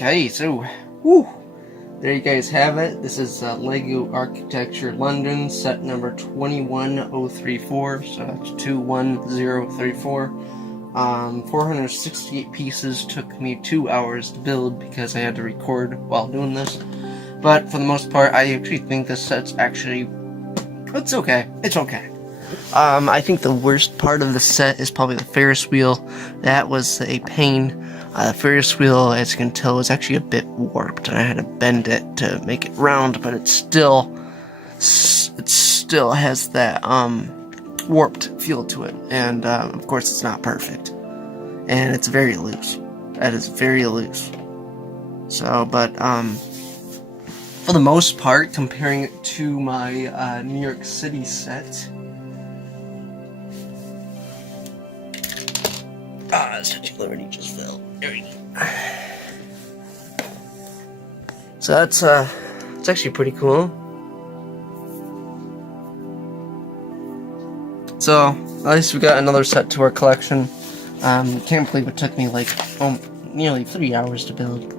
Okay, so, whew, there you guys have it. This is Lego Architecture London, set number 21034, so that's 21034. 468 pieces, took me 2 hours to build because I had to record while doing this. But for the most part, I actually think this set's it's okay. It's okay. I think the worst part of the set is probably the Ferris wheel. That was a pain. The Ferris wheel, as you can tell, is actually a bit warped, and I had to bend it to make it round, but it still has that warped feel to it, and of course it's not perfect, and it's very loose. That is very loose. So, but for the most part, comparing it to my New York City set. Statue of Liberty just fell. There we go. So it's actually pretty cool. So at least we got another set to our collection. Can't believe it took me like nearly 3 hours to build.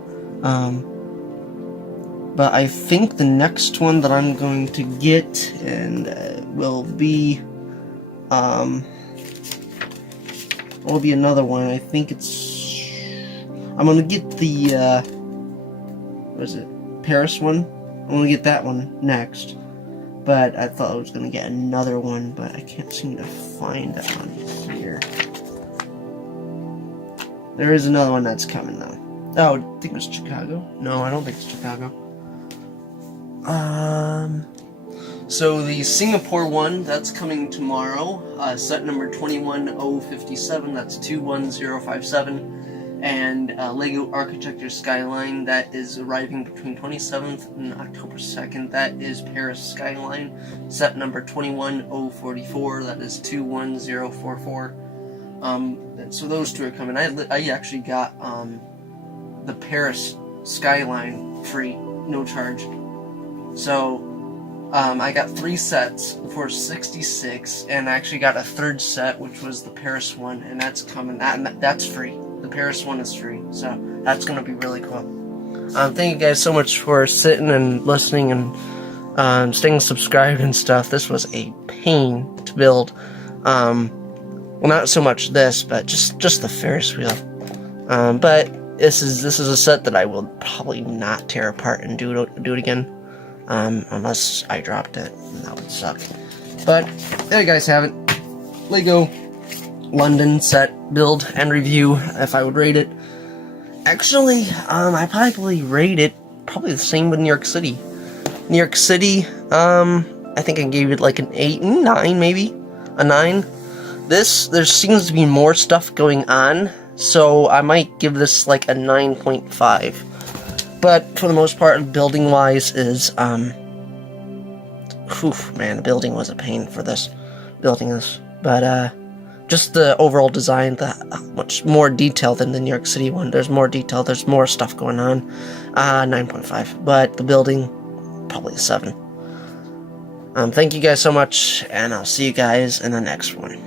But I think the next one that I'm going to get will be another one. I think I'm gonna get the what is it, Paris one. I'm gonna get that one next, but I thought I was gonna get another one, but I can't seem to find it on here. There is another one that's coming though. Oh, I think it was Chicago. No, I don't think it's Chicago. So the Singapore one, that's coming tomorrow, set number 21057, that's 21057, and Lego Architecture Skyline, that is arriving between 27th and October 2nd, that is Paris Skyline, set number 21044, that is 21044, so those two are coming. I actually got the Paris Skyline free, no charge, so I got 3 sets for 66, and I actually got a third set, which was the Paris one, and that's coming. That's free. The Paris one is free, so that's gonna be really cool. Thank you guys so much for sitting and listening and staying subscribed and stuff. This was a pain to build. Well, not so much this, but just the Ferris wheel. But this is a set that I will probably not tear apart and do it again. Unless I dropped it, and that would suck. But there you guys have it. Lego London set build and review, if I would rate it. Actually, I probably rate it probably the same with New York City. New York City, I think I gave it like an 8, 9 maybe, a 9. There seems to be more stuff going on, so I might give this like a 9.5. But for the most part, building-wise is, man, the building was a pain for building this. But, just the overall design, much more detail than the New York City one. There's more detail, there's more stuff going on. 9.5. But the building, probably a 7. Thank you guys so much, and I'll see you guys in the next one.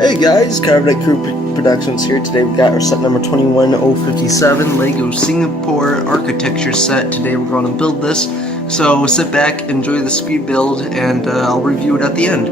Hey guys, Carbonite Crew Productions here. Today we got our set number 21057, Lego Singapore Architecture set. Today we're going to build this, so sit back, enjoy the speed build, and I'll review it at the end.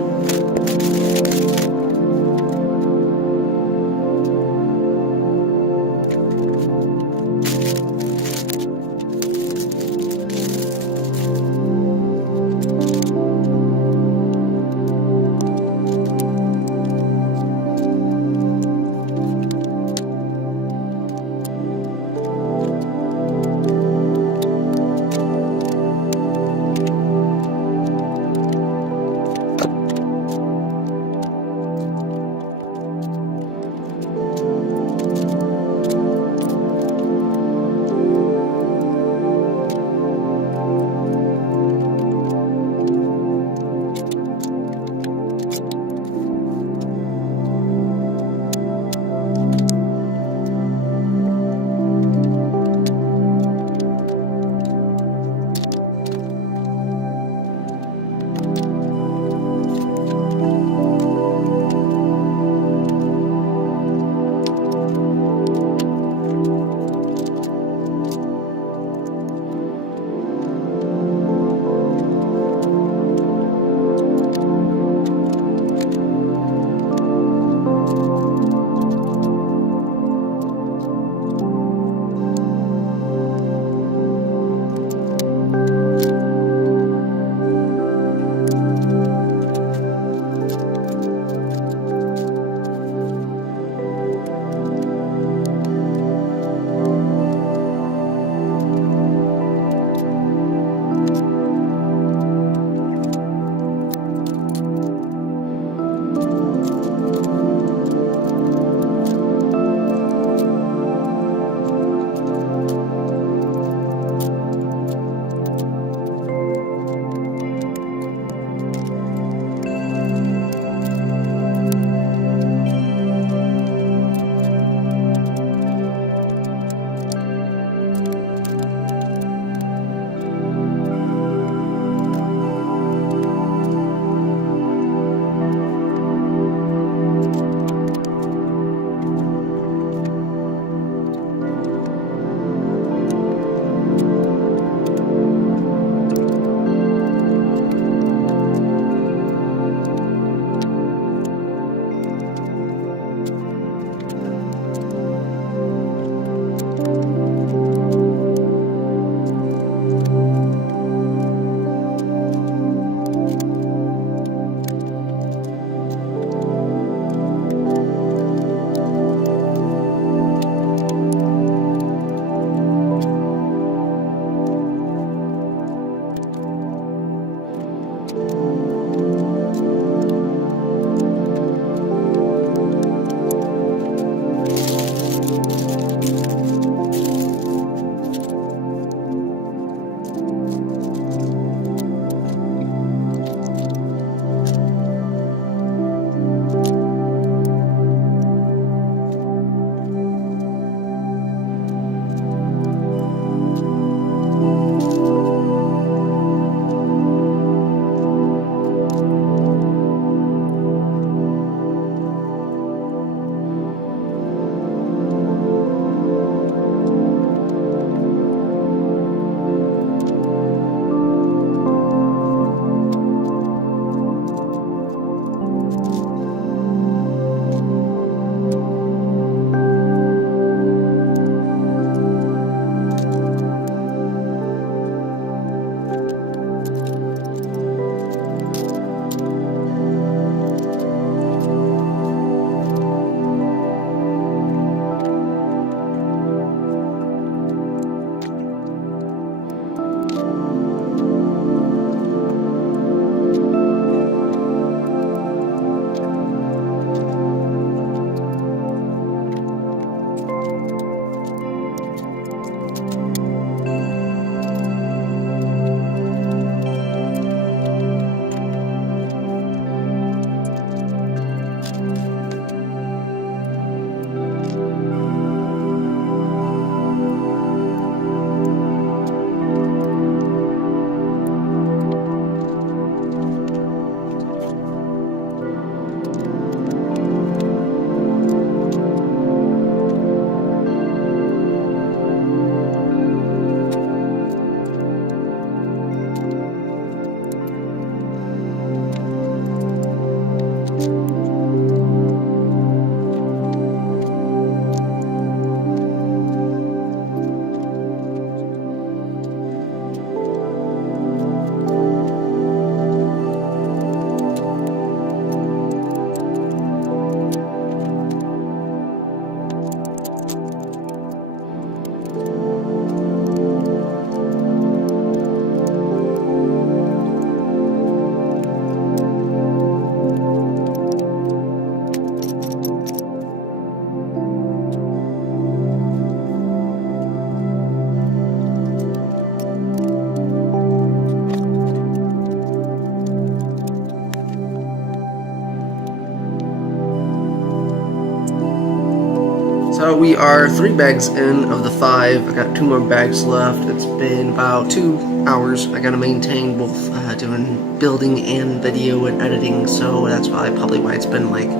we are 3 bags in of the 5. I got 2 more bags left. It's been about 2 hours. I gotta maintain both doing building and video and editing, so that's probably why it's been like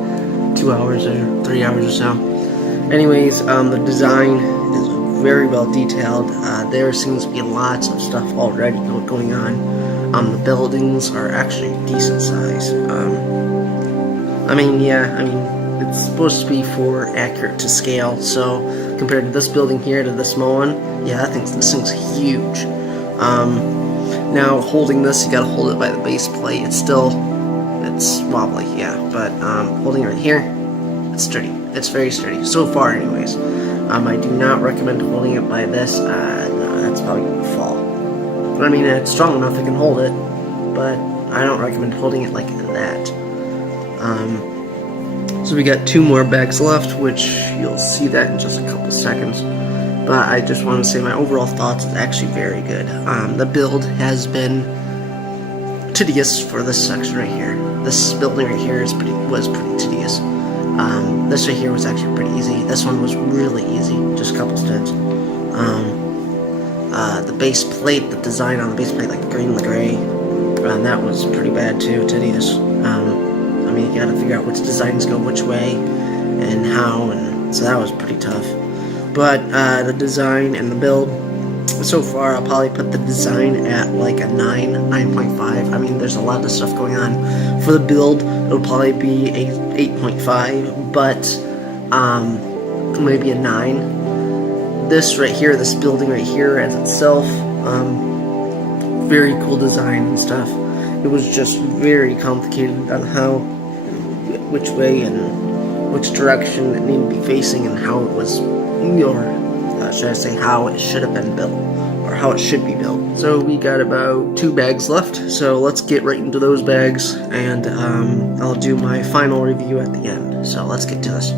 2 hours or 3 hours or so. Anyways, the design is very well detailed. There seems to be lots of stuff already going on. The buildings are actually decent size. It's supposed to be for accurate to scale, so compared to this building here to this small one, yeah, this thing's huge. Now holding this, you gotta hold it by the base plate. It's wobbly, yeah, but holding it right here, it's sturdy. It's very sturdy, so far anyways. I do not recommend holding it by this. No, that's probably gonna fall. But I mean, it's strong enough it can hold it, but I don't recommend holding it like that. So we got 2 more bags left, which you'll see that in just a couple seconds. But I just want to say my overall thoughts is actually very good. The build has been tedious for this section right here. This building right here was pretty tedious. This right here was actually pretty easy. This one was really easy, just a couple steps. The base plate, the design on the base plate, like the green and the gray, that was pretty bad too, tedious. You gotta figure out which designs go which way and how, and so that was pretty tough. But the design and the build, so far I'll probably put the design at like a 9.5. I mean, there's a lot of stuff going on. For the build, it'll probably be a 8.5, but maybe a 9. This right here, this building right here as itself, very cool design and stuff. It was just very complicated on which way and which direction it needed to be facing and how it was, should I say how it should have been built, or how it should be built. So we got about 2 bags left, so let's get right into those bags, and I'll do my final review at the end. So let's get to this.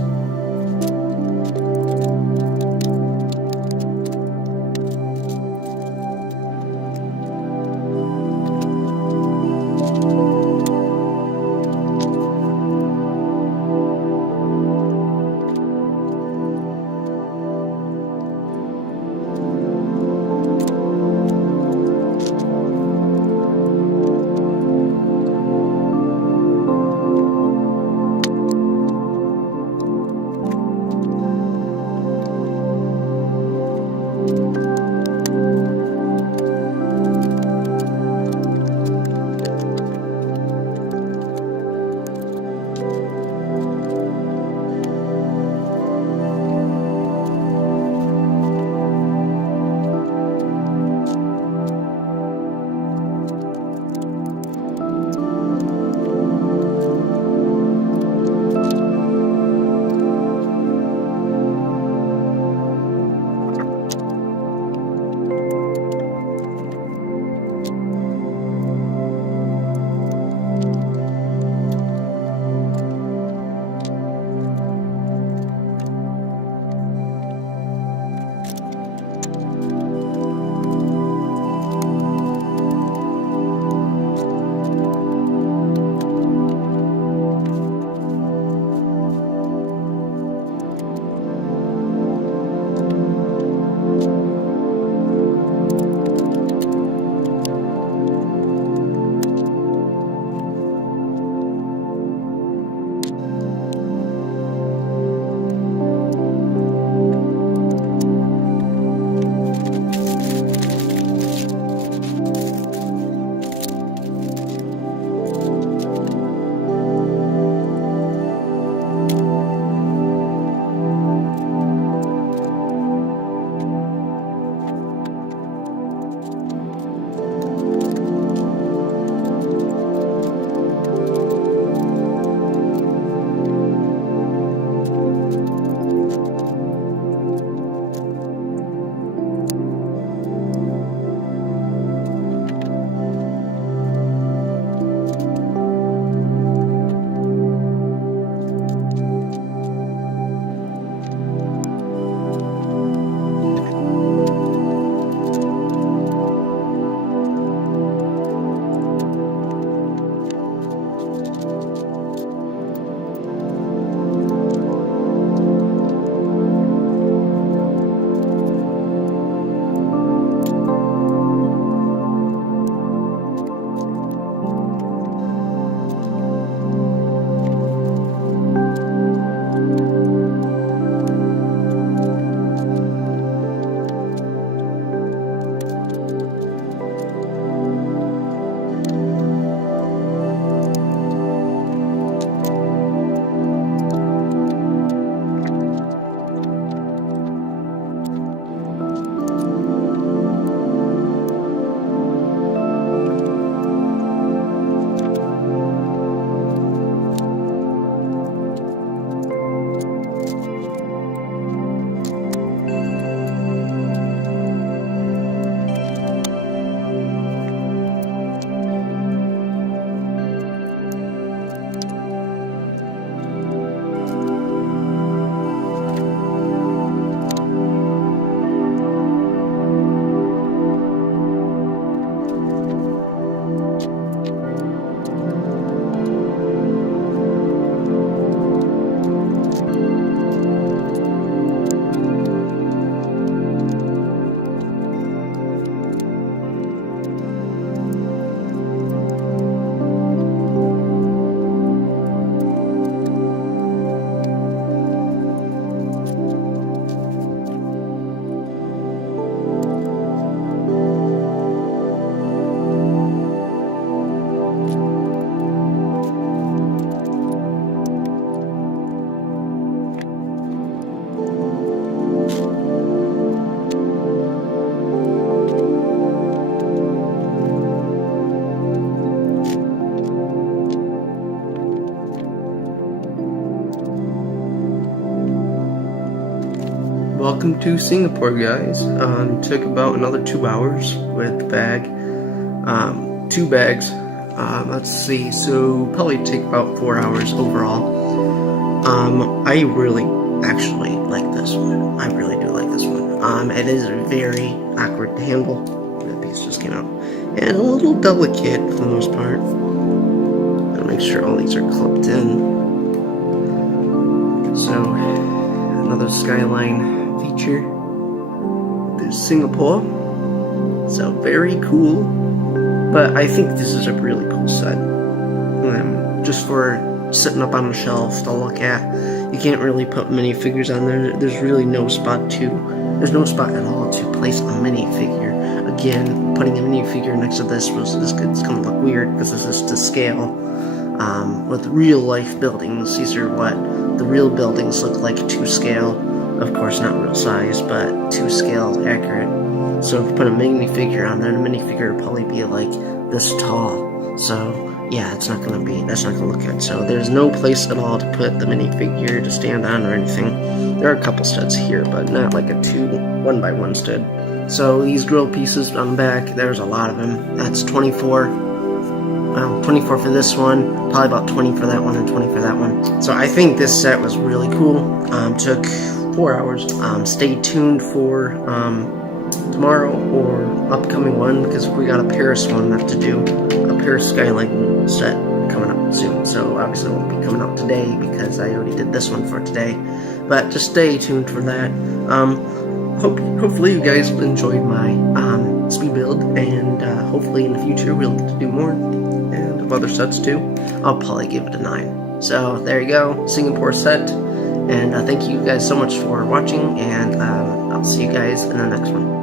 welcome to Singapore, guys. Took about another 2 hours with the bag. 2 bags. Let's see, so probably take about 4 hours overall. I really actually like this one. I really do like this one. It is very awkward to handle. That piece just came out. And a little delicate for the most part. Gotta make sure all these are clipped in. So, another skyline feature. There's Singapore. So, very cool. But I think this is a really cool set. Just for sitting up on a shelf to look at. You can't really put minifigures on there. There's really no spot there's no spot at all to place a minifigure. Again, putting a minifigure next to this it's gonna look weird because this is to scale. With real life buildings, these are what the real buildings look like to scale. Of course, not real size, but to scale accurate. So if you put a minifigure on there, the minifigure will probably be like this tall. So yeah, that's not gonna look good. So there's no place at all to put the minifigure to stand on or anything. There are a couple studs here, but not like a 1x1 stud. So these grill pieces on the back, there's a lot of them. That's 24. Well, 24 for this one, probably about 20 for that one and 20 for that one. So I think this set was really cool. Took 4 hours. Stay tuned for tomorrow or upcoming one, because we got a Paris one left to do. A Paris Skyline set coming up soon. So obviously it won't be coming out today because I already did this one for today. But just stay tuned for that. Hopefully you guys enjoyed my speed build, and hopefully in the future we'll get to do more, and of other sets too. I'll probably give it a 9. So there you go, Singapore set, and thank you guys so much for watching, and I'll see you guys in the next one.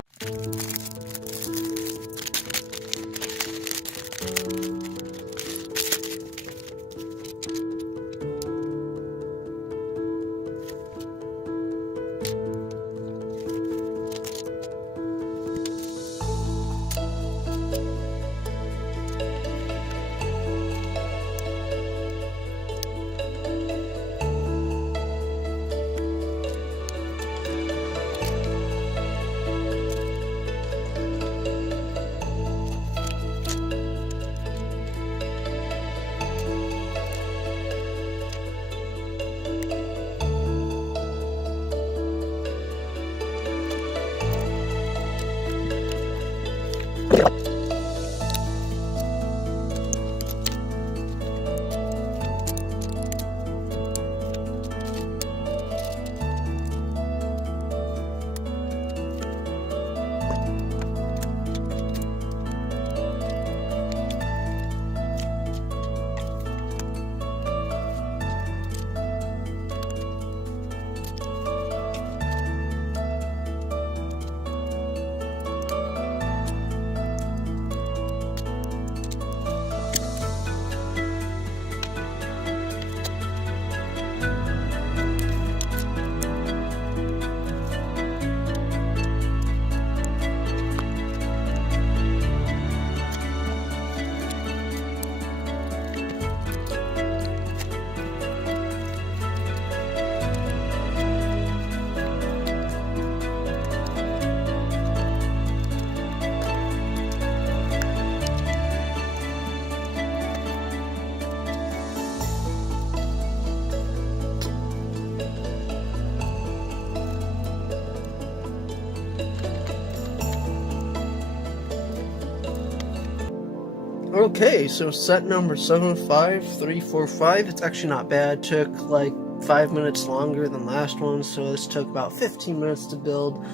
Okay, so set number 75345, it's actually not bad. Took like 5 minutes longer than last one, so this took about 15 minutes to build.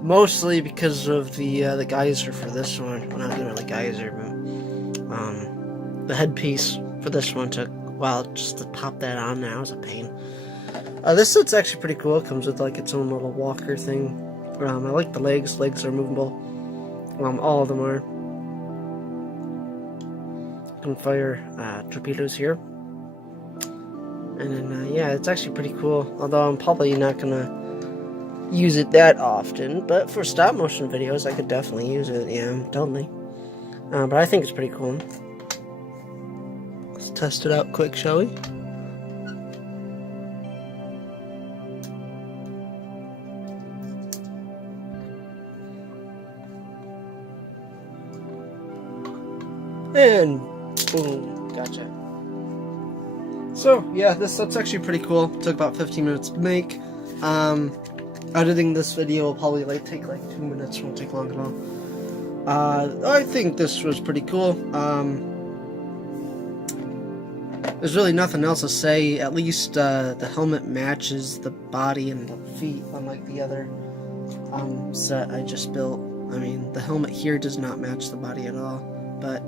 Mostly because of the geyser for this one. Well, not even really geyser, but the headpiece for this one took a while just to pop that on there. It was a pain. This set's actually pretty cool. It comes with like its own little walker thing. I like the legs. Legs are movable. All of them are. Can fire torpedoes here. And then, yeah, it's actually pretty cool. Although I'm probably not gonna use it that often. But for stop motion videos, I could definitely use it. Yeah, totally. But I think it's pretty cool. Let's test it out quick, shall we? And boom, gotcha. So yeah, that's actually pretty cool. Took about 15 minutes to make. Editing this video will probably take like 2 minutes. Won't take long at all. I think this was pretty cool. There's really nothing else to say. At least the helmet matches the body and the feet, unlike the other set I just built. I mean, the helmet here does not match the body at all. But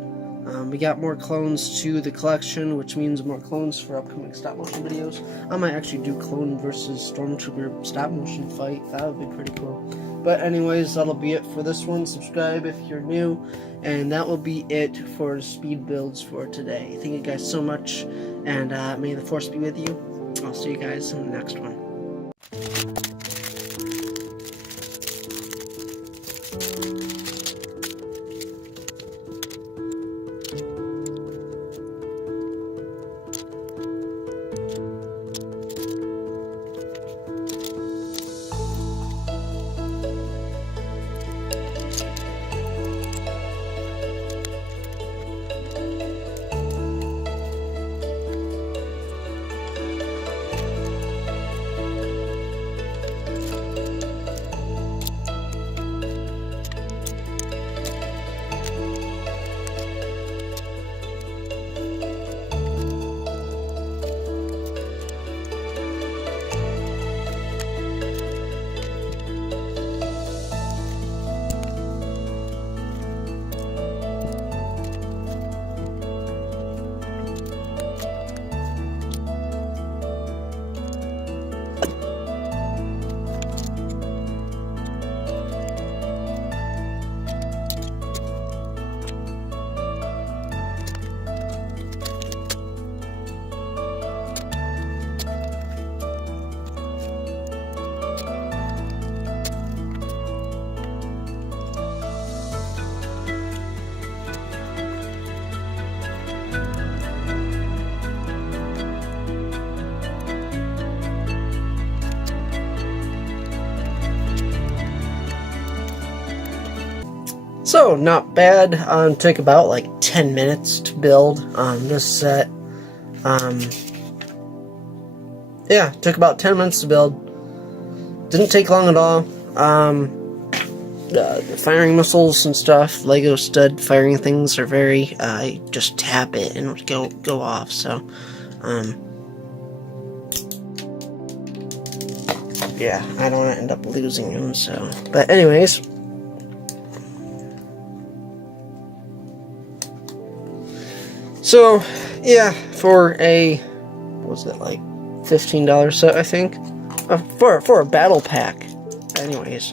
we got more clones to the collection, which means more clones for upcoming stop-motion videos. I might actually do clone versus Stormtrooper stop-motion fight. That would be pretty cool. But anyways, that'll be it for this one. Subscribe if you're new. And that will be it for speed builds for today. Thank you guys so much. And may the Force be with you. I'll see you guys in the next one. So, not bad. Took about like 10 minutes to build this set. Yeah, took about 10 minutes to build. Didn't take long at all. The firing missiles and stuff, Lego stud firing things are very, just tap it and it would go off, so, yeah, I don't want to end up losing them, so, but anyways. So, yeah, for a, what was it, like, $15 set, I think? For a battle pack. Anyways,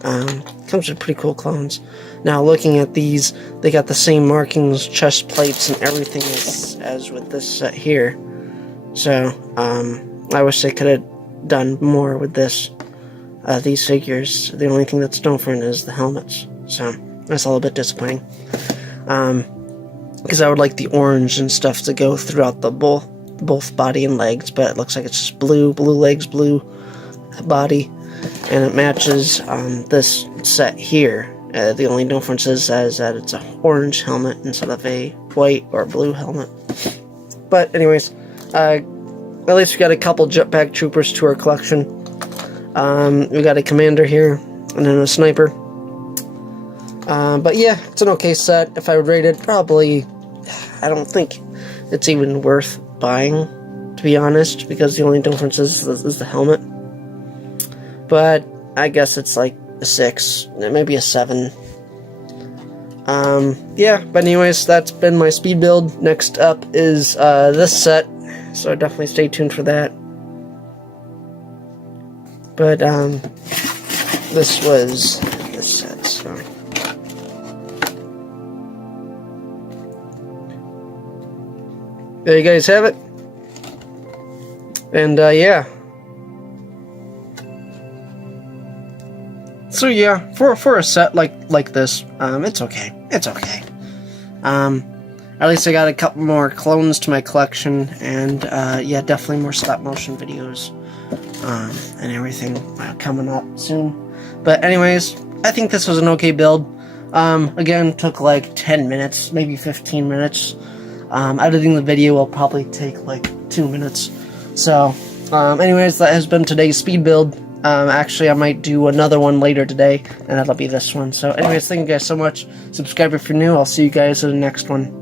comes with pretty cool clones. Now, looking at these, they got the same markings, chest plates, and everything as with this set here. So, I wish they could have done more with these figures. The only thing that's different is the helmets. So, that's a little bit disappointing. Because I would like the orange and stuff to go throughout the both body and legs, but it looks like it's just blue legs, blue body, and it matches this set here. The only difference is that it's an orange helmet instead of a white or blue helmet. But anyways, at least we got a couple jetpack troopers to our collection. We got a commander here, and then a sniper. But yeah, it's an okay set. If I would rate it, probably, I don't think it's even worth buying, to be honest, because the only difference is the helmet. But I guess it's like a 6, maybe a 7. Yeah, but anyways, that's been my speed build. Next up is this set, so definitely stay tuned for that. But this was this set, so. There you guys have it. And yeah. So yeah, for a set like this, it's okay. It's okay. At least I got a couple more clones to my collection, and yeah, definitely more stop motion videos and everything coming up soon. But anyways, I think this was an okay build. Again, took like 10 minutes, maybe 15 minutes. Editing the video will probably take like 2 minutes. So, anyways, that has been today's speed build. Actually, I might do another one later today, and that'll be this one. So, anyways, thank you guys so much. Subscribe if you're new. I'll see you guys in the next one.